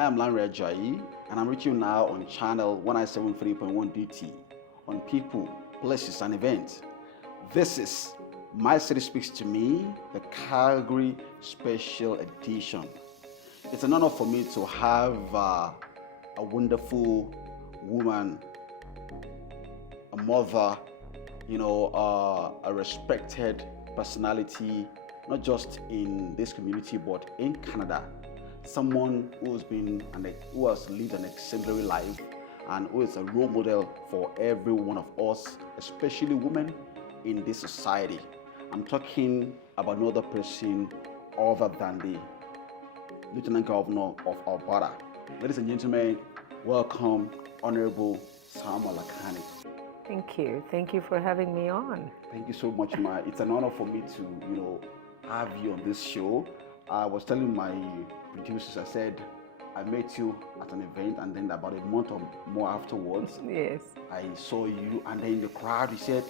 I am Lanre Ajayi, and I'm reaching you now on channel 197.3.1 DT on People, Places, and Events. This is My City Speaks to Me, the Calgary Special Edition. It's an honor for me to have a wonderful woman, a mother, a respected personality, not just in this community but in Canada. Someone who has lived an exemplary life and who is a role model for every one of us, especially women in this society. I'm talking about no other person other than the Lieutenant Governor of Alberta. Ladies and gentlemen, welcome Honorable Salma Lakhani. Thank you. Thank you for having me on. Thank you so much, Ma. It's an honor for me to, have you on this show. I was telling my producers, I said, I met you at an event, and then about a month or more afterwards, Yes. I saw you, and then in the crowd, you said,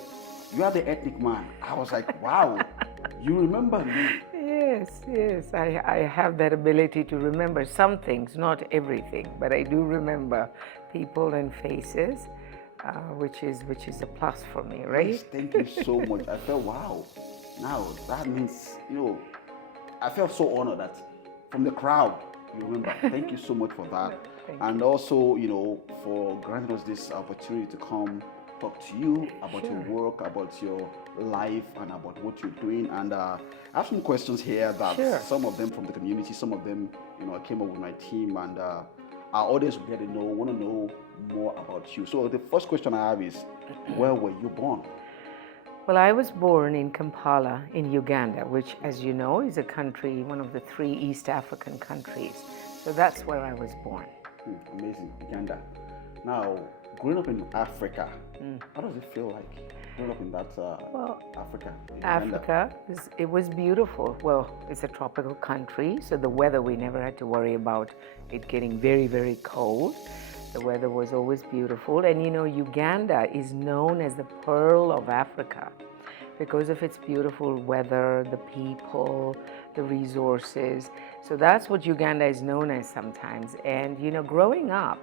you are the ethnic man. I was like, wow, you remember me. Yes. I have that ability to remember some things, not everything, but I do remember people and faces, which is a plus for me, right? Yes, thank you so much. I felt, wow, now that means, I felt so honored that from the crowd, you remember. Thank you so much for that. And also, for granting us this opportunity to come talk to you about your work, about your life, and about what you're doing. And I have some questions here that some of them from the community, some of them, I came up with my team, and our audience want to know more about you. So the first question I have is, where were you born? Well, I was born in Kampala in Uganda, which, as you know, is a country, one of the 3 East African countries. So that's where I was born. Amazing, Uganda. Now, growing up in Africa, how does it feel like growing up in that Africa? Africa, it was beautiful. Well, it's a tropical country, so the weather, we never had to worry about it getting very, very cold. The weather was always beautiful. And Uganda is known as the Pearl of Africa because of its beautiful weather, the people, the resources. So that's what Uganda is known as sometimes. And growing up,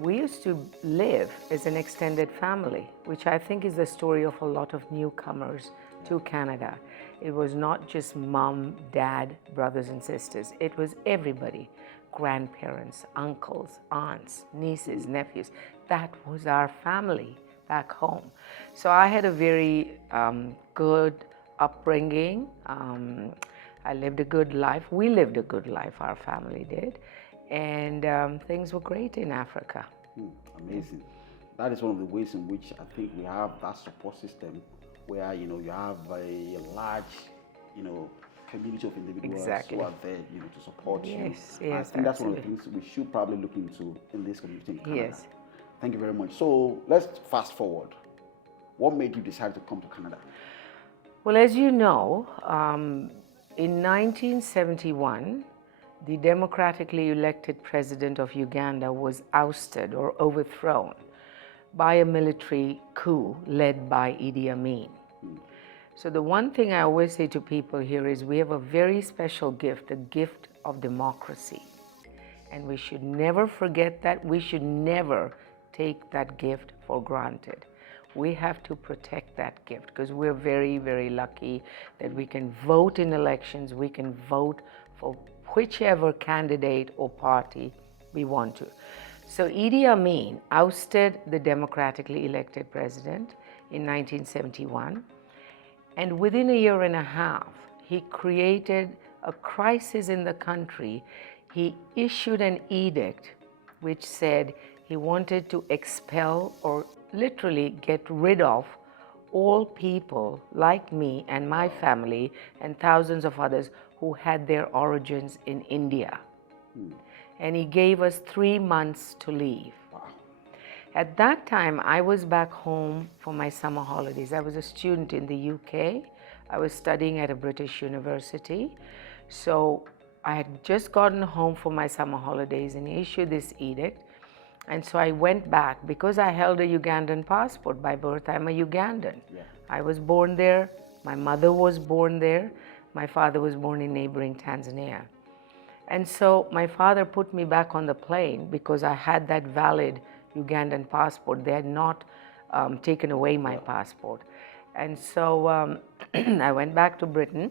we used to live as an extended family, which I think is the story of a lot of newcomers to Canada. It was not just mom, dad, brothers and sisters. It was everybody. Grandparents, uncles, aunts, nieces, nephews. That was our family back home. So I had a very good upbringing. I lived a good life. We lived a good life, our family did. And things were great in Africa. Amazing. That is one of the ways in which I think we have that support system where, you have a large, community of individuals who are there, to support you. Yes, I think that's one of the things we should probably look into in this community in Canada. Yes. Thank you very much. So let's fast forward. What made you decide to come to Canada? Well, as you know, in 1971, the democratically elected president of Uganda was ousted or overthrown by a military coup led by Idi Amin. So the one thing I always say to people here is we have a very special gift, the gift of democracy. And we should never forget that. We should never take that gift for granted. We have to protect that gift because we're very, very lucky that we can vote in elections. We can vote for whichever candidate or party we want to. So Idi Amin ousted the democratically elected president in 1971. And within a year and a half, he created a crisis in the country. He issued an edict which said he wanted to expel or literally get rid of all people like me and my family and thousands of others who had their origins in India. And he gave us 3 months to leave. At that time, I was back home for my summer holidays. I was a student in the UK. I was studying at a British university. So I had just gotten home for my summer holidays and he issued this edict. And so I went back because I held a Ugandan passport. By birth, I'm a Ugandan. Yeah. I was born there. My mother was born there. My father was born in neighboring Tanzania. And so my father put me back on the plane because I had that valid Ugandan passport. They had not taken away my passport. And so I went back to Britain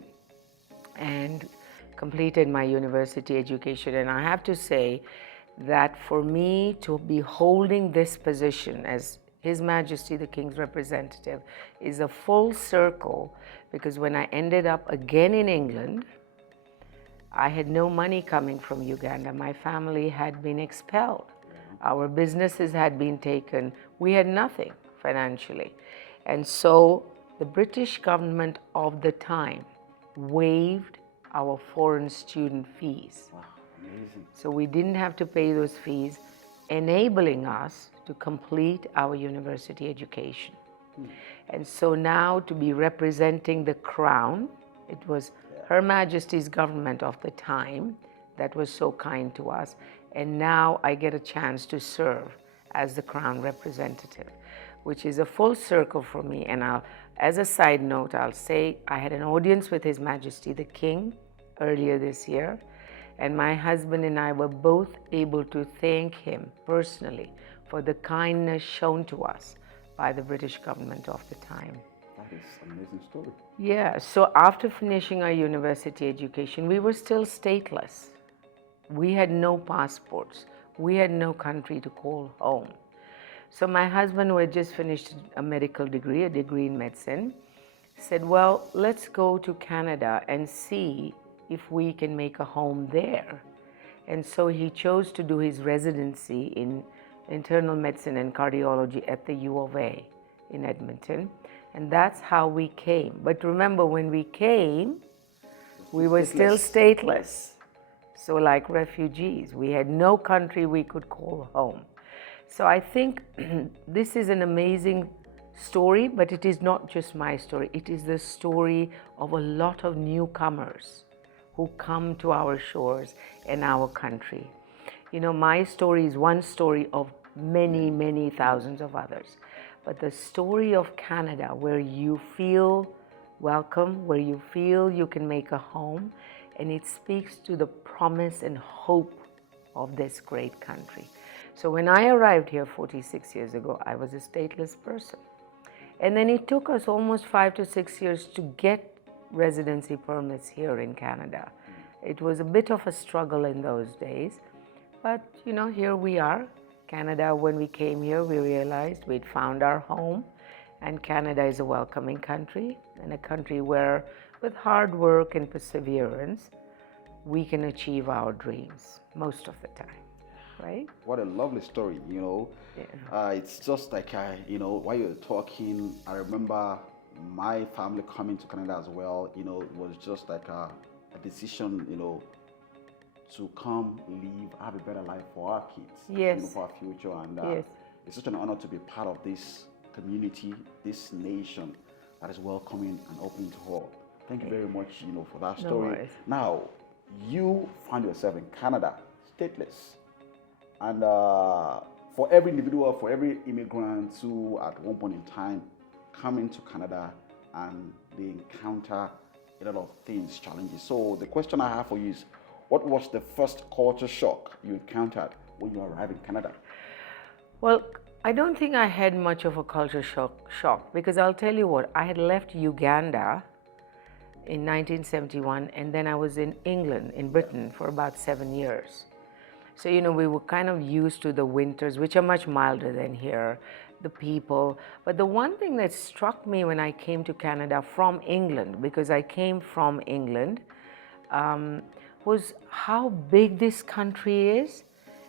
and completed my university education. And I have to say that for me to be holding this position as His Majesty the King's representative is a full circle, because when I ended up again in England, I had no money coming from Uganda. My family had been expelled. Our businesses had been taken. We had nothing financially. And so the British government of the time waived our foreign student fees. Wow, amazing. So we didn't have to pay those fees, enabling us to complete our university education. And so now to be representing the Crown, it was Her Majesty's government of the time that was so kind to us. And now I get a chance to serve as the Crown representative, which is a full circle for me. And as a side note, I'll say I had an audience with His Majesty the King earlier this year, and my husband and I were both able to thank him personally for the kindness shown to us by the British government of the time. That is an amazing story. Yeah, so after finishing our university education, we were still stateless. We had no passports. We had no country to call home. So my husband, who had just finished a medical degree, a degree in medicine, said, well, let's go to Canada and see if we can make a home there. And so he chose to do his residency in internal medicine and cardiology at the U of A in Edmonton. And that's how we came. But remember, when we came, we were still stateless. So like refugees, we had no country we could call home. So I think this is an amazing story, but it is not just my story. It is the story of a lot of newcomers who come to our shores and our country. You know, my story is one story of many, many thousands of others. But the story of Canada, where you feel welcome, where you feel you can make a home, and it speaks to the promise and hope of this great country. So when I arrived here 46 years ago, I was a stateless person. And then it took us almost 5 to 6 years to get residency permits here in Canada. It was a bit of a struggle in those days, but you know, here we are. Canada, when we came here, we realized we'd found our home, and Canada is a welcoming country, and a country where, with hard work and perseverance, we can achieve our dreams most of the time, right? What a lovely story, you know. Yeah. It's just like, you know, while you're talking, I remember my family coming to Canada as well. You know, it was just like a decision, you know, to come, live, have a better life for our kids, Yes. you know, for our future. And Yes. it's such an honor to be part of this community, this nation that is welcoming and open to all. Thank you very much, you know, for that No story. worries. Now, you find yourself in Canada, stateless, and for every individual, for every immigrant who at one point in time come into Canada and they encounter a lot of things, challenges. So the question I have for you is, what was the first culture shock you encountered when you arrived in Canada? Well, I don't think I had much of a culture shock because I'll tell you what, I had left Uganda in 1971, and then I was in England, in Britain, for about 7 years. So, you know, we were kind of used to the winters, which are much milder than here, the people. But the one thing that struck me when I came to Canada from England, because I came from England, was how big this country is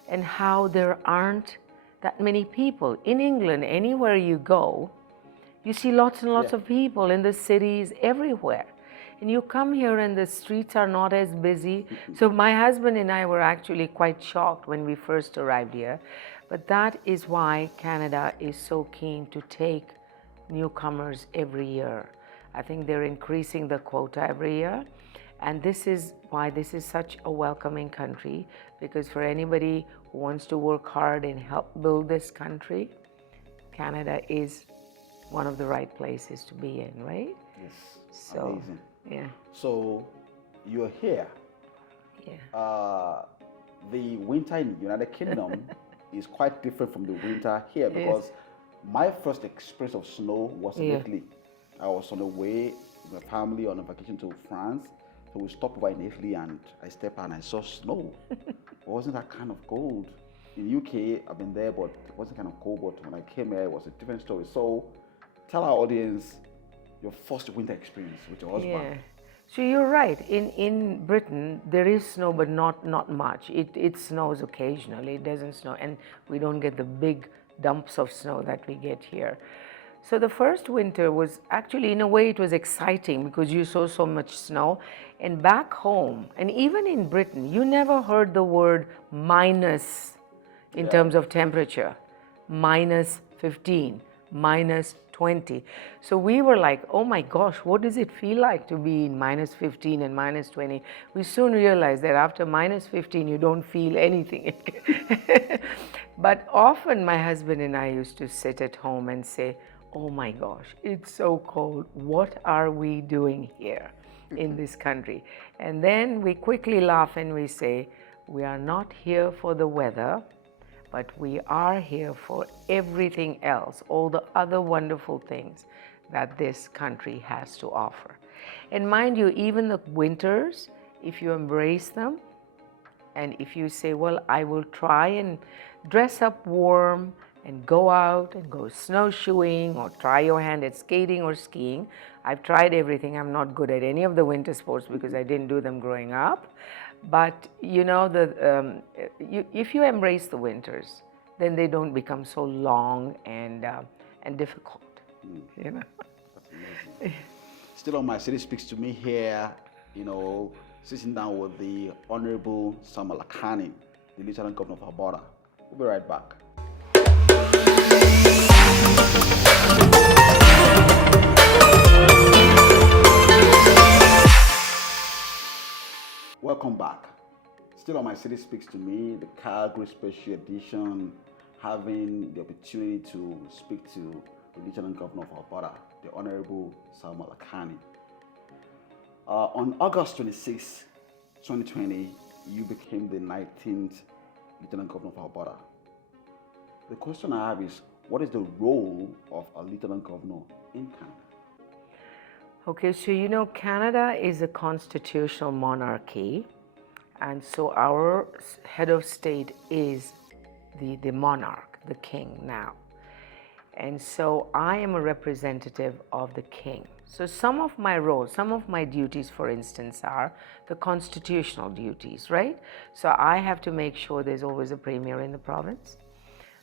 and how there aren't that many people. In England, anywhere you go, you see lots and lots of people in the cities, everywhere. And you come here and the streets are not as busy. So my husband and I were actually quite shocked when we first arrived here. But that is why Canada is so keen to take newcomers every year. I think they're increasing the quota every year. And this is why this is such a welcoming country, because for anybody who wants to work hard and help build this country, Canada is one of the right places to be in, right? Yes, So, amazing. yeah. So you're here The winter in the United Kingdom is quite different from the winter here because my first experience of snow was in Italy. I was on the way with my family on a vacation to France. So we stopped over in Italy and I stepped out and I saw snow. It wasn't that kind of cold. In UK, I've been there, but it wasn't kind of cold. But when I came here, it was a different story. So tell our audience your first winter experience with your husband. Yeah. So you're right. In Britain, there is snow, but not much. It snows occasionally. It doesn't snow, and we don't get the big dumps of snow that we get here. So the first winter was actually, in a way, it was exciting because you saw so much snow. And back home, and even in Britain, you never heard the word minus in terms of temperature. Minus 15, minus 20. So we were like, oh my gosh, what does it feel like to be in minus 15 and minus 20? We soon realized that after minus 15, you don't feel anything. But often my husband and I used to sit at home and say, oh my gosh, it's so cold. What are we doing here in this country? And then we quickly laugh and we say, we are not here for the weather, but we are here for everything else, all the other wonderful things that this country has to offer. And mind you, even the winters, if you embrace them, and if you say, well, I will try and dress up warm and go out and go snowshoeing or try your hand at skating or skiing. I've tried everything. I'm not good at any of the winter sports because I didn't do them growing up. But you know, if you embrace the winters, then they don't become so long and difficult. You know. That's amazing. Still on My City Speaks to Me here, you know, sitting down with the Honorable Salma Lakhani, the Lieutenant Governor of Alberta. We'll be right back. Welcome back. Still on My City Speaks to Me, the Calgary Special Edition, having the opportunity to speak to the Lieutenant Governor of Alberta, the Honorable Salma Lakhani. On August 26, 2020, you became the 19th Lieutenant Governor of Alberta. The question I have is, what is the role of a Lieutenant Governor in Canada? Okay, so you know, Canada is a constitutional monarchy, and so our head of state is the monarch, the king now. And so I am a representative of the king. So some of my roles, some of my duties, for instance, are the constitutional duties, right? So I have to make sure there's always a premier in the province.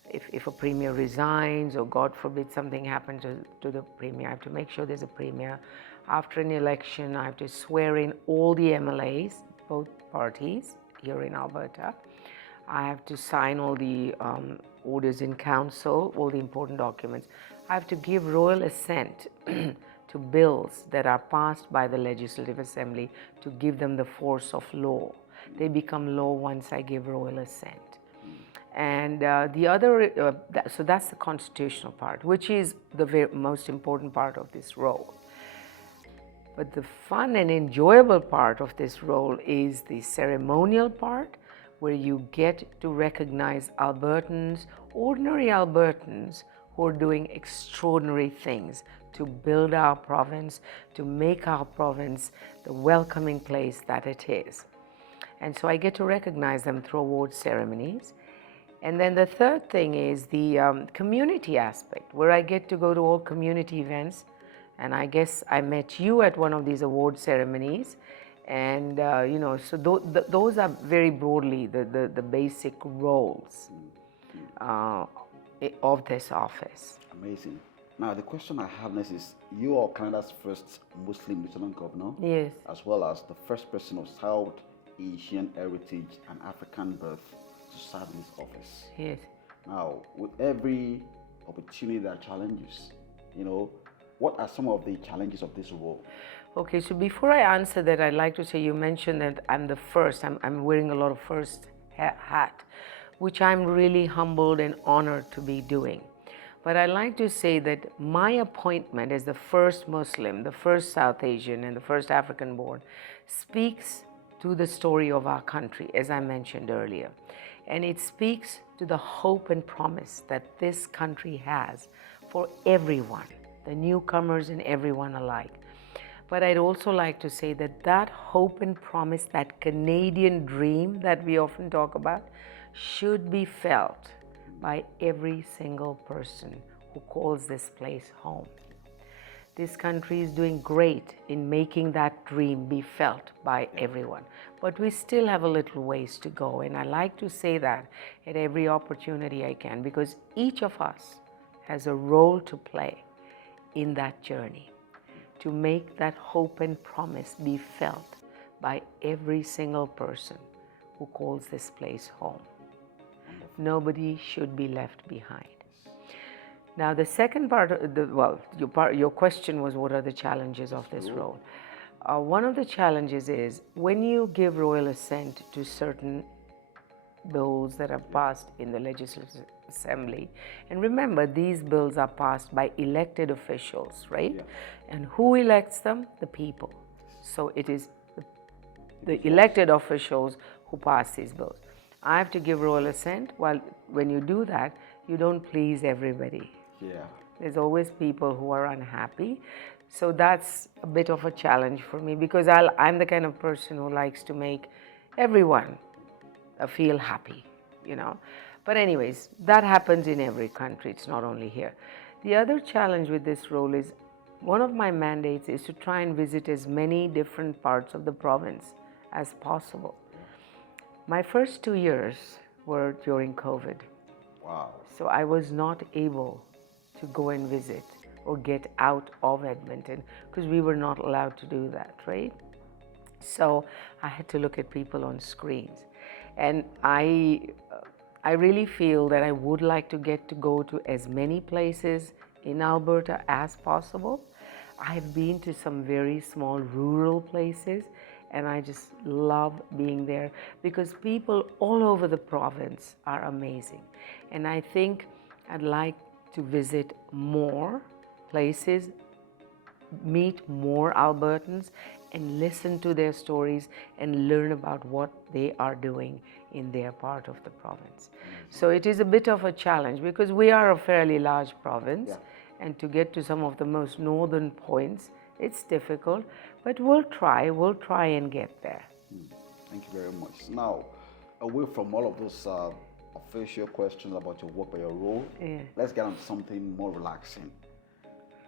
If a premier resigns or God forbid something happens to the premier, I have to make sure there's a premier. After an election, I have to swear in all the MLAs, both parties here in Alberta. I have to sign all the orders in council, all the important documents. I have to give royal assent to bills that are passed by the Legislative Assembly to give them the force of law. They become law once I give royal assent. And the other, so that's the constitutional part, which is the most important part of this role. But the fun and enjoyable part of this role is the ceremonial part, where you get to recognize Albertans, ordinary Albertans, who are doing extraordinary things to build our province, to make our province the welcoming place that it is. And so I get to recognize them through award ceremonies. And then the third thing is the community aspect, where I get to go to all community events. And I guess I met you at one of these award ceremonies. And, you know, so those are very broadly the basic roles of this office. Amazing. Now, the question I have next is, you are Canada's first Muslim Lieutenant Governor. Yes. As well as the first person of South Asian heritage and African birth to serve in this office. Yes. Now, with every opportunity there are challenges, you know, what are some of the challenges of this role? Okay, so before I answer that, I'd like to say you mentioned that I'm the first. I'm wearing a lot of first hat, which I'm really humbled and honored to be doing. But I'd like to say that my appointment as the first Muslim, the first South Asian, and the first African born speaks to the story of our country, as I mentioned earlier. And it speaks to the hope and promise that this country has for everyone, the newcomers and everyone alike. But I'd also like to say that that hope and promise, that Canadian dream that we often talk about, should be felt by every single person who calls this place home. This country is doing great in making that dream be felt by everyone. But we still have a little ways to go, and I like to say that at every opportunity I can, because each of us has a role to play in that journey, to make that hope and promise be felt by every single person who calls this place home. Nobody should be left behind. Now, the second part, your question was, what are the challenges of this role? One of the challenges is when you give royal assent to certain bills that are passed in the Legislative Assembly, and remember, these bills are passed by elected officials, right? Yeah. And who elects them? The people. So it is the elected officials who pass these bills. I have to give royal assent. Well, when you do that, you don't please everybody. Yeah. There's always people who are unhappy. So that's a bit of a challenge for me, because I'm the kind of person who likes to make everyone feel happy, you know. But anyways, that happens in every country. It's not only here. The other challenge with this role is, one of my mandates is to try and visit as many different parts of the province as possible. My first 2 years were during COVID. Wow. So I was not able to go and visit or get out of Edmonton, because we were not allowed to do that, right? So I had to look at people on screens. And I really feel that I would like to get to go to as many places in Alberta as possible. I've been to some very small rural places, and I just love being there, because people all over the province are amazing. And I think I'd like to visit more places, meet more Albertans, and listen to their stories and learn about what they are doing in their part of the province. So it is a bit of a challenge, because we are a fairly large province, and to get to some of the most northern points, it's difficult, but we'll try and get there. Thank you very much. Now, away from all of those official questions about your work or your role, let's get on to something more relaxing.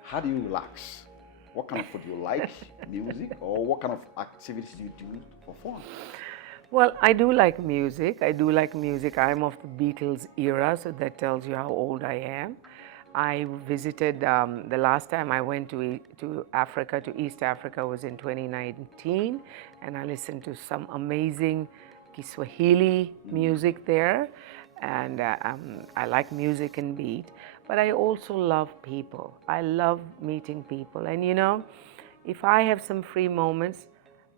How do you relax? What kind of food do you like, music, or what kind of activities do you do for fun? Well, I do like music. I'm of the Beatles era, so that tells you how old I am. I visited, the last time I went to Africa, to East Africa, was in 2019, and I listened to some amazing Kiswahili music there, and I like music and beat, but I also love people. I love meeting people, and you know, if I have some free moments,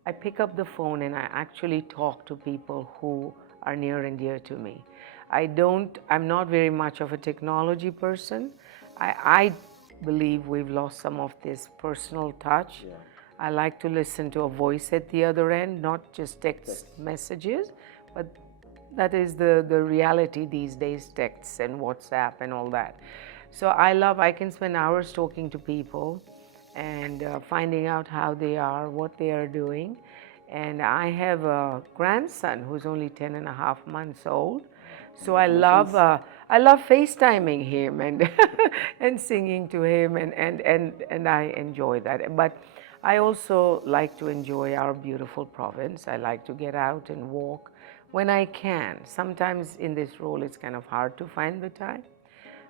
I pick up the phone and I actually talk to people who are near and dear to me. I'm not very much of a technology person. I believe we've lost some of this personal touch. Yeah. I like to listen to a voice at the other end, not just text messages, but that is the reality these days, texts and WhatsApp and all that. So I can spend hours talking to people and finding out how they are, what they are doing. And I have a grandson who's only 10 and a half months old. So I love FaceTiming him and and singing to him, and I enjoy that. But I also like to enjoy our beautiful province. I like to get out and walk when I can. Sometimes in this role it's kind of hard to find the time,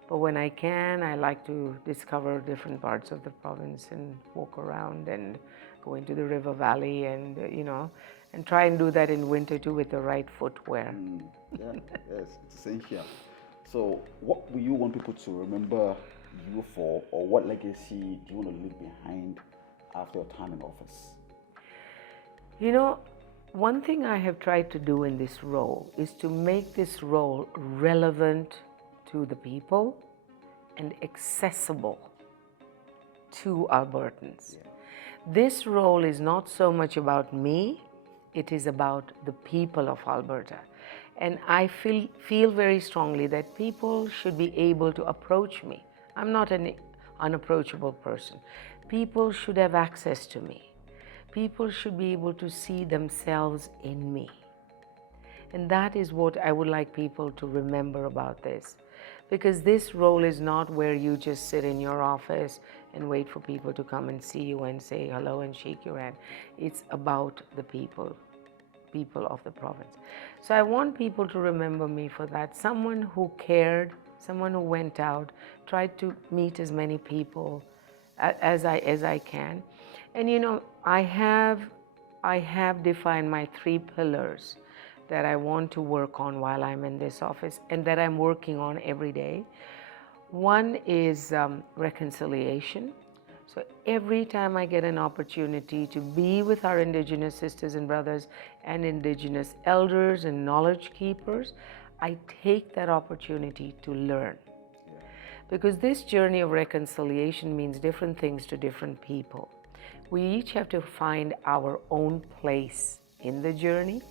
but when I can, I like to discover different parts of the province and walk around and go into the river valley, and and try and do that in winter too with the right footwear. Yes, it's essential. So what will you want people to remember you for, or what legacy do you want to leave behind after your time in office? You know, one thing I have tried to do in this role is to make this role relevant to the people and accessible to Albertans. Yeah. This role is not so much about me, it is about the people of Alberta. And I feel very strongly that people should be able to approach me. I'm not an unapproachable person. People should have access to me. People should be able to see themselves in me. And that is what I would like people to remember about this. Because this role is not where you just sit in your office and wait for people to come and see you and say hello and shake your hand. It's about the people of the province. So I want people to remember me for that. Someone who cared, someone who went out, tried to meet as many people as I can. And you know, I have defined my 3 pillars that I want to work on while I'm in this office and that I'm working on every day. One is reconciliation. So every time I get an opportunity to be with our Indigenous sisters and brothers and Indigenous elders and knowledge keepers, I take that opportunity to learn. Because this journey of reconciliation means different things to different people. We each have to find our own place in the journey,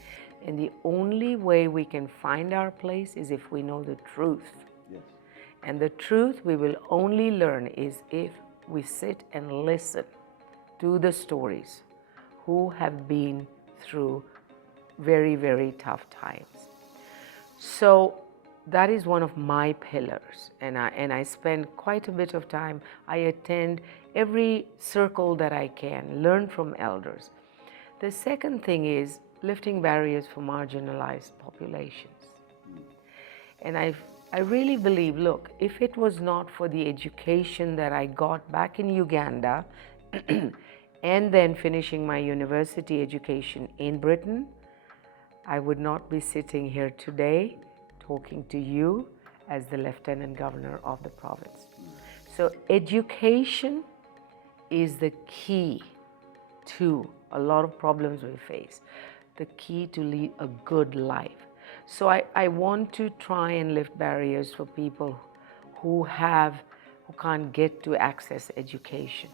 and the only way we can find our place is if we know the truth. Yes. And the truth we will only learn is if we sit and listen to the stories who have been through very, very tough times. So that is one of my pillars, and I spend quite a bit of time. I attend every circle that I can, learn from elders. The second thing is lifting barriers for marginalized populations. And I really believe, look, if it was not for the education that I got back in Uganda and then finishing my university education in Britain, I would not be sitting here today talking to you as the Lieutenant Governor of the province. So education is the key to a lot of problems we face, the key to lead a good life. So I want to try and lift barriers for people who can't get to access education.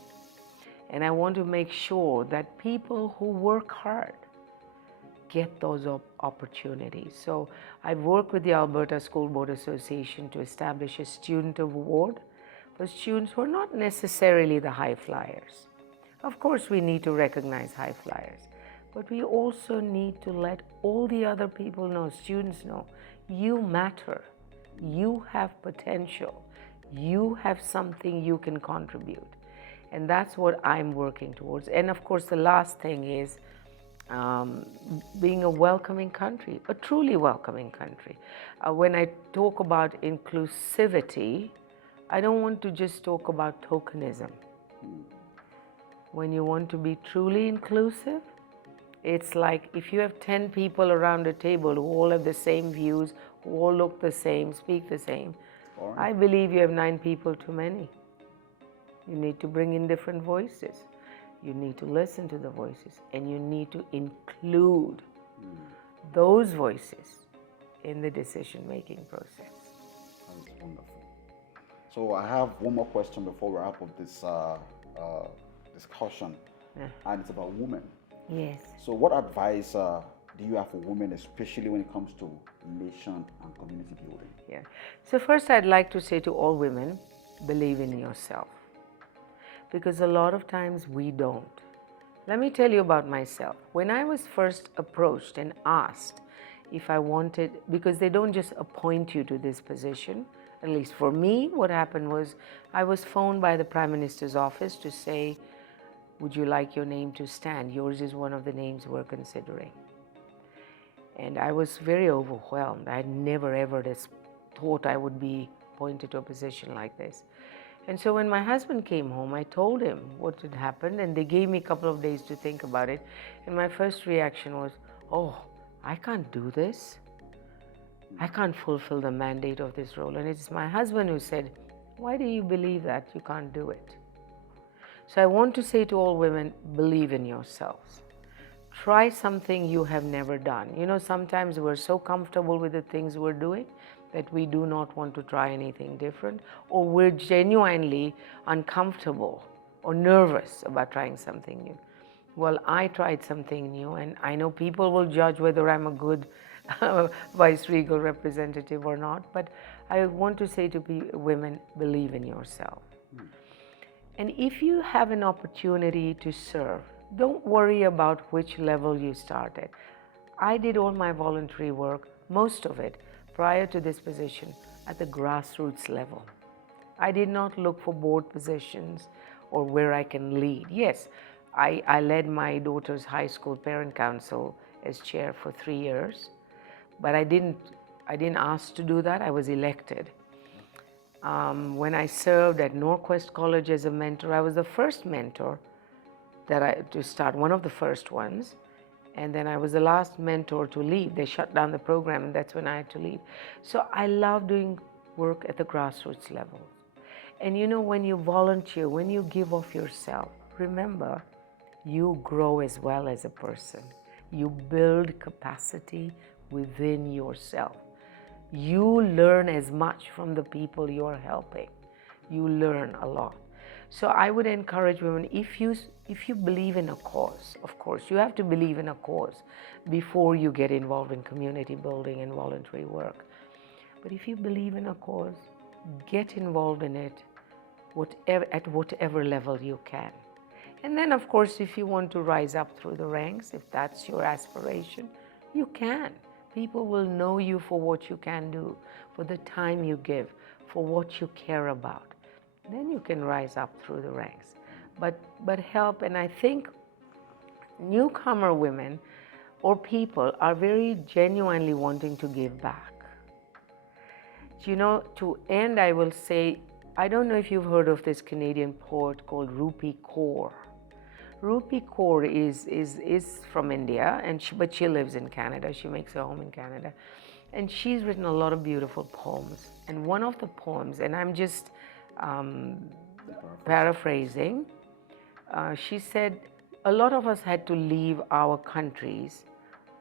And I want to make sure that people who work hard get those opportunities. So I've worked with the Alberta School Board Association to establish a student award for students who are not necessarily the high flyers. Of course, we need to recognize high flyers, but we also need to let all the other people know, students know, you matter, you have potential, you have something you can contribute. And that's what I'm working towards. And of course, the last thing is being a welcoming country, a truly welcoming country. When I talk about inclusivity, I don't want to just talk about tokenism. When you want to be truly inclusive, it's like if you have 10 people around a table who all have the same views, who all look the same, speak the same, I believe you have 9 people too many. You need to bring in different voices. You need to listen to the voices, and you need to include those voices in the decision-making process. That's wonderful. So I have one more question before we wrap up this discussion, and it's about women. Yes. So what advice do you have for women, especially when it comes to nation and community building? Yeah. So first I'd like to say to all women, believe in yourself. Because a lot of times we don't. Let me tell you about myself. When I was first approached and asked if I wanted, because they don't just appoint you to this position, at least for me, what happened was I was phoned by the Prime Minister's office to say, would you like your name to stand? Yours is one of the names we're considering. And I was very overwhelmed. I had never ever thought I would be appointed to a position like this. And so when my husband came home, I told him what had happened, and they gave me a couple of days to think about it. And my first reaction was, oh, I can't do this. I can't fulfill the mandate of this role. And it's my husband who said, why do you believe that you can't do it? So I want to say to all women, believe in yourselves. Try something you have never done. You know, sometimes we're so comfortable with the things we're doing that we do not want to try anything different, or we're genuinely uncomfortable or nervous about trying something new. Well, I tried something new, and I know people will judge whether I'm a good vice-regal representative or not, but I want to say to women, believe in yourself. And if you have an opportunity to serve, don't worry about which level you start at. I did all my voluntary work, most of it, prior to this position, at the grassroots level. I did not look for board positions or where I can lead. Yes, I led my daughter's high school parent council as chair for 3 years, but I didn't ask to do that. I was elected. When I served at Norquest College as a mentor, I was the first mentor to start, one of the first ones. And then I was the last mentor to leave. They shut down the program, and that's when I had to leave. So I love doing work at the grassroots level. And you know, when you volunteer, when you give of yourself, remember, you grow as well as a person. You build capacity within yourself. You learn as much from the people you're helping. You learn a lot. So I would encourage women, if you believe in a cause, of course, you have to believe in a cause before you get involved in community building and voluntary work. But if you believe in a cause, get involved in it at whatever level you can. And then, of course, if you want to rise up through the ranks, if that's your aspiration, you can. People will know you for what you can do, for the time you give, for what you care about. Then you can rise up through the ranks. But help, and I think newcomer women or people are very genuinely wanting to give back. You know, to end, I will say, I don't know if you've heard of this Canadian poet called Rupi Kaur. Rupi Kaur is from India, but she lives in Canada. She makes her home in Canada. And she's written a lot of beautiful poems. And one of the poems, and I'm just paraphrasing, she said, a lot of us had to leave our countries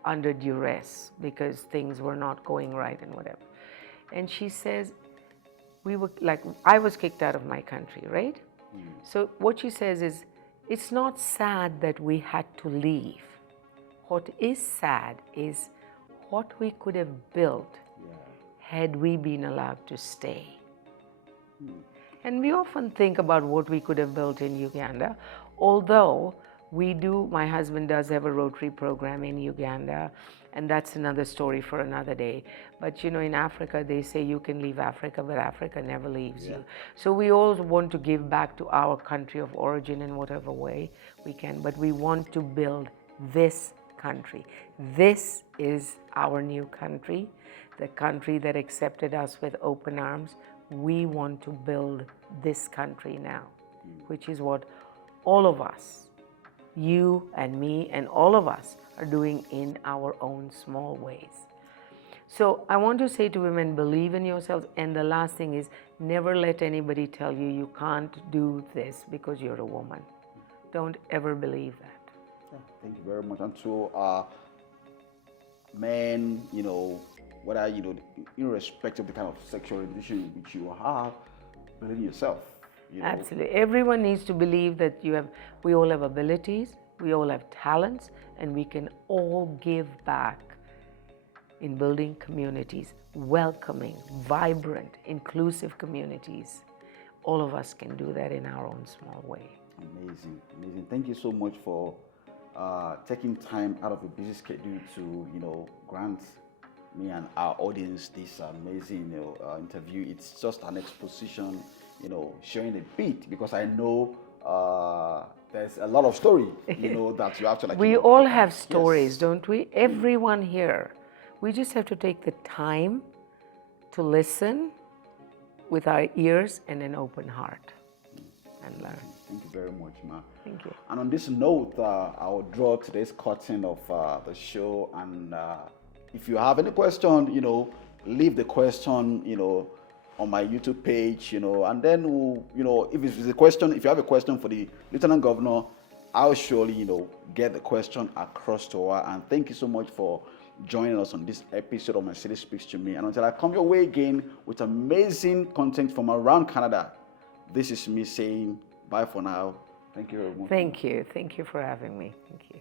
under duress because things were not going right and whatever. And she says, I was kicked out of my country, right? So what she says is, it's not sad that we had to leave. What is sad is what we could have built had we been allowed to stay. And we often think about what we could have built in Uganda, although my husband does have a Rotary program in Uganda, and that's another story for another day. But you know, in Africa, they say you can leave Africa, but Africa never leaves you. So we all want to give back to our country of origin in whatever way we can, but we want to build this country. This is our new country, the country that accepted us with open arms. We want to build this country now, which is what all of us, you and me and all of us, are doing in our own small ways. So I want to say to women, believe in yourselves. And the last thing is, never let anybody tell you you can't do this because you're a woman. Don't ever believe that. Yeah, thank you very much. And to men, you know, whether, you know, irrespective of the kind of sexual orientation which you have, believe in yourself. You know? Absolutely. Everyone needs to believe that we all have abilities, we all have talents, and we can all give back in building communities, welcoming, vibrant, inclusive communities. All of us can do that in our own small way. Amazing, amazing. Thank you so much for taking time out of a busy schedule to, you know, grant me and our audience this amazing, you know, interview. It's just an exposition, you know, sharing a bit, because I know there's a lot of story, you know, that you have to like. We you know, all have stories, yes. don't we? Everyone here. We just have to take the time to listen with our ears and an open heart and learn. Thank you very much, Ma. Thank you. And on this note, I will draw today's curtain of the show. And if you have any question, you know, leave the question, you know, on my YouTube page, you know, and then we'll, you know, if it's a question, if you have a question for the Lieutenant Governor, I'll surely, you know, get the question across to her. And thank you so much for joining us on this episode of My City Speaks to Me. And until I come your way again with amazing content from around Canada, this is me saying bye for now. Thank you very much. Thank you. Thank you for having me. Thank you.